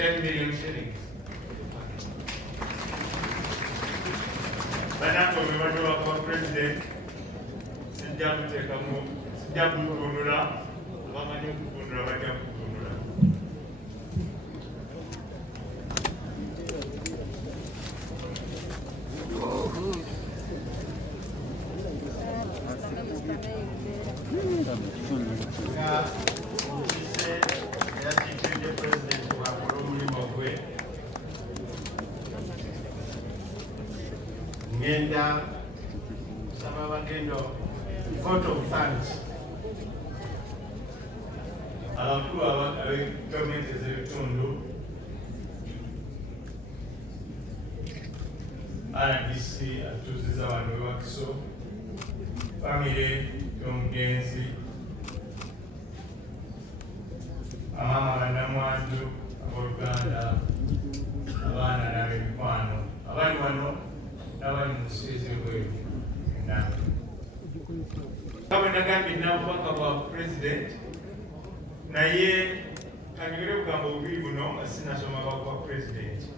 10 million shillings. Banako bwe wa president sijja kuteekamu sijja kuvunula abamanyi okuvunula bajja kuvunula. Ngenda sama bagendo vote of thanks abakulu gavumenti ez'ebitundu RDC atuuziza wano ewakiso famire y'omugenzi amaama ba Namwaddu abooluganda abaana n'ab'emikwano abali wano n'abali mu nsi ez'ebweru ennaku. Nga bwe nagambye n'obubaka bwa pulezidenti naye kanyogere kugamba obubiri buno nga sinasoma bwa pulezidenti.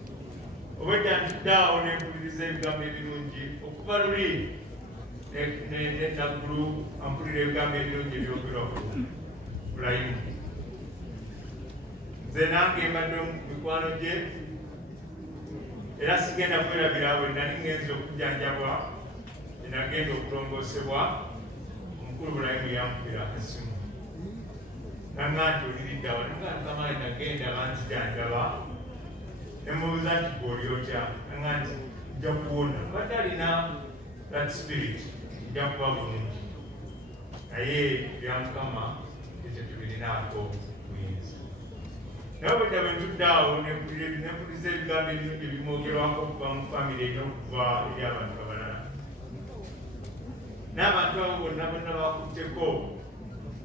Obwedda ntuddeawo n'empuliriza ebigambo ebirungi okuva luli nenaggulu ampulira ebigambo ebirungi ebyogerwa bulayimu. Nze nange mbadde mu mikwano gye era sigenda kwerabira bwe nali ngenza okujjanjabwa enagenda okutongoosebwa omukulu bulayimu yankubira akasimu nanga nti oliriddawa nagankamaye nagenda banzijanjaba nemubuuza nti gwoli otya nanga nti nja kuwona badde alina that spirit nja kuba bulungi naye byamukama ekyo tubirinaako buyinza. Naye bwedda bwe ntuddeawo nempuliriza ebigambo ebirungi ebimwogerwako okuva mu famire n'okuva eri abantu abalala. N'abantu abo bonna bakutteko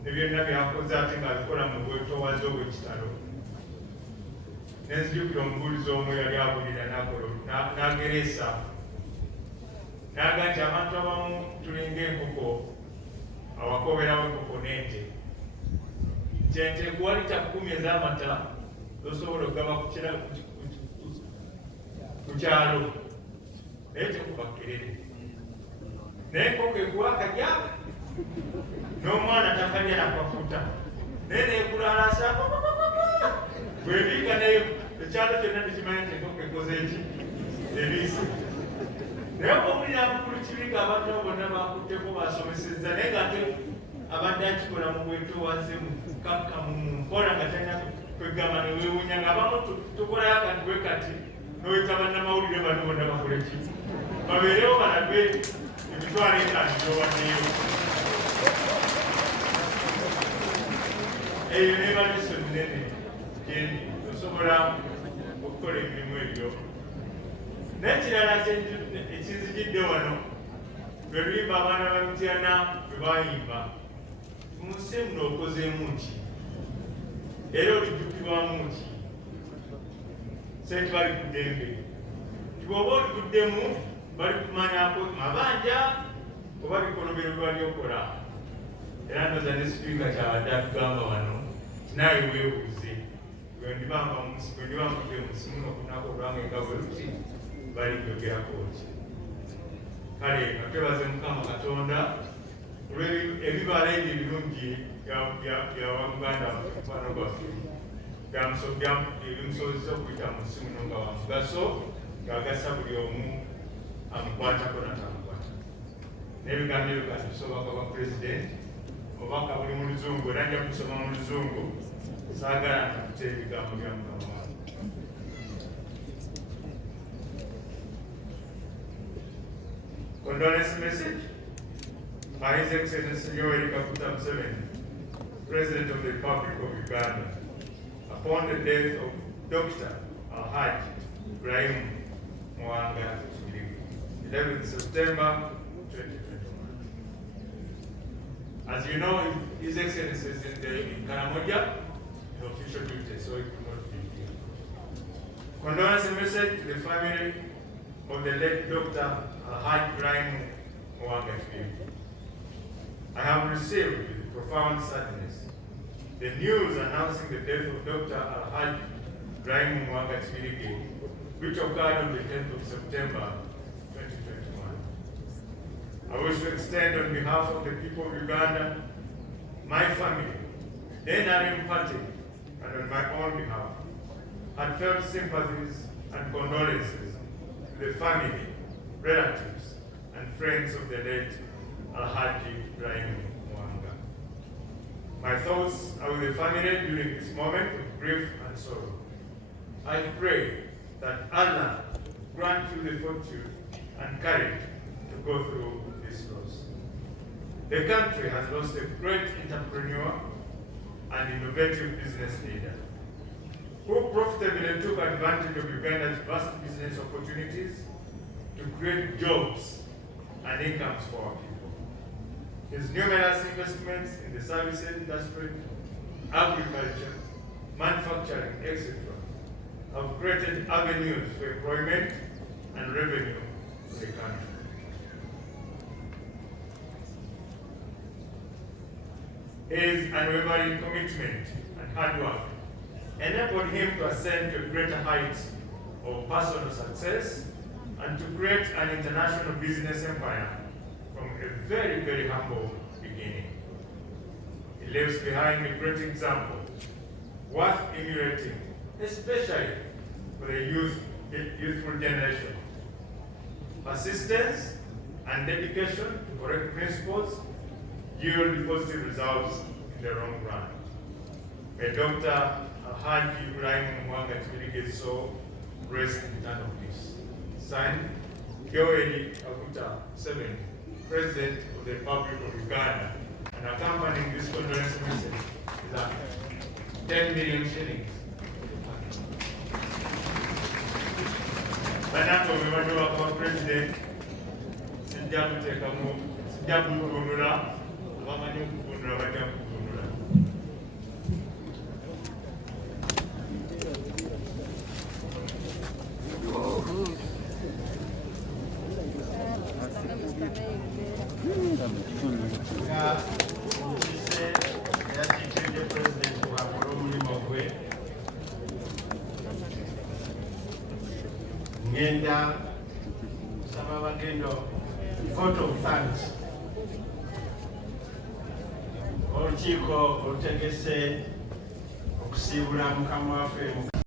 ne byonna byakoze ate ng'abikola mu bwetoowaze obw'ekitalo. Nenzijukira omubuulizi omu yali abulira n'agereesa n'aga nti abantu abamu tulinga enkoko awakoberawo enkoko n'ente. Kyente kuwa lita 10 ez'amata osobola okugaba ku kyalo naye tekuba kkerere. Naye enkoko ekuwa akajja n'omwana takalya nakwafuta naye nekulaalasa bwebiika naye ekyalo kyonna tekimanya nti enkoko ekoze eki ebiise. Naye obulira mukulu kibika abantu abo bonna bakutteko basomesezza naye ng'ate abadde akikola mu bwetoowaze mu kukakkamu mu nkola nga talina kwegamba neweewunya ng'abamu tukolayo akantu bwe kati n'oyita bannamawulire bano bonna bakole ki babeerewo balabe emitwalo etaano gyowaddeyo. Eyo neba lesoni nene gyendi osobola okukola emirimu egyo. N'ekirala ekinzijidde wano lwe luyimba abaana ba Mityana lwe bayimba mu nsi muno okozeemu ki era olijjukirwamu ki sente bali ku ddembe nti bw'oba oliguddemu bali kumanyako mabanja oba bikolobero bwali okola. Era ndoza ne sipiika kyabadde atugamba wano naawe weebuuze bwe ndibambudde mu nsi muno okunaku olwange nga bwe luti bali kyogerako ki. Kale nga twebaze Mukama Katonda olw'ebibala ebyo ebirungi byawamuganda mukwano gwaffe ebimusobozesa okuyita mu nsi muno nga wa mugaso ng'agasa buli omu amukwatako natamukwata. N'ebigambo ebyo kati bisobaka bwa pulezidenti obubaka buli mu Luzungu era nja kusoma mu Luzungu saagala ntakuta ebigambo bya Mukama wange. Condolence message by His Excellency Yoweri Kaguta Museveni, President of the Republic of Uganda, upon the death of Dr. Hajji BMK, 11th September 2021. As you know, His Excellency is in Karamoja, in official duty, so he could not be here. Condolence message to the family of the late Dr. Hajji BMK. I have received with profound sadness the news announcing the death of Dr. Hajji Ibrahim Mwanga Chibirige, which occurred on the 10th of September 2021. I wish to extend on behalf of the people of Uganda, my family, the NRM party, and on my own behalf, heartfelt sympathies and condolences to the family, relatives, and friends of the late Hajji Ibrahim Mwanga. My thoughts are with the family during this moment of grief and sorrow. I pray that Allah grant you the fortune and courage to go through this loss. The country has lost a great entrepreneur and innovative business leader who profitably took advantage of Uganda's vast business opportunities to create jobs and incomes for our people. His numerous investments in the services industry, agriculture, manufacturing, etc., have created avenues for employment and revenue for the country. His unwavering commitment and hard work enabled him to ascend to greater heights of personal success and to create an international business empire from a very, very humble beginning. He leaves behind a great example worth emulating, especially for the youthful generation. Persistence and dedication to correct principles yield positive results in the long run. May Dr. Hajji Ibrahim Mwanga Chibirige's soul rest in eternal peace. Signed, Yoweri Kaguta Museveni, President of the Republic of Uganda, and accompanying this condolence message is a 10 million shillings. Banako webadde kwa President, sijja kuteekamu, sijja kuvunula, abamanyi okuvunula bajja kuvunula. Ngenda kusaba bagendo vote of thanks. Olukiiko olutegese okusiibula mukama waffe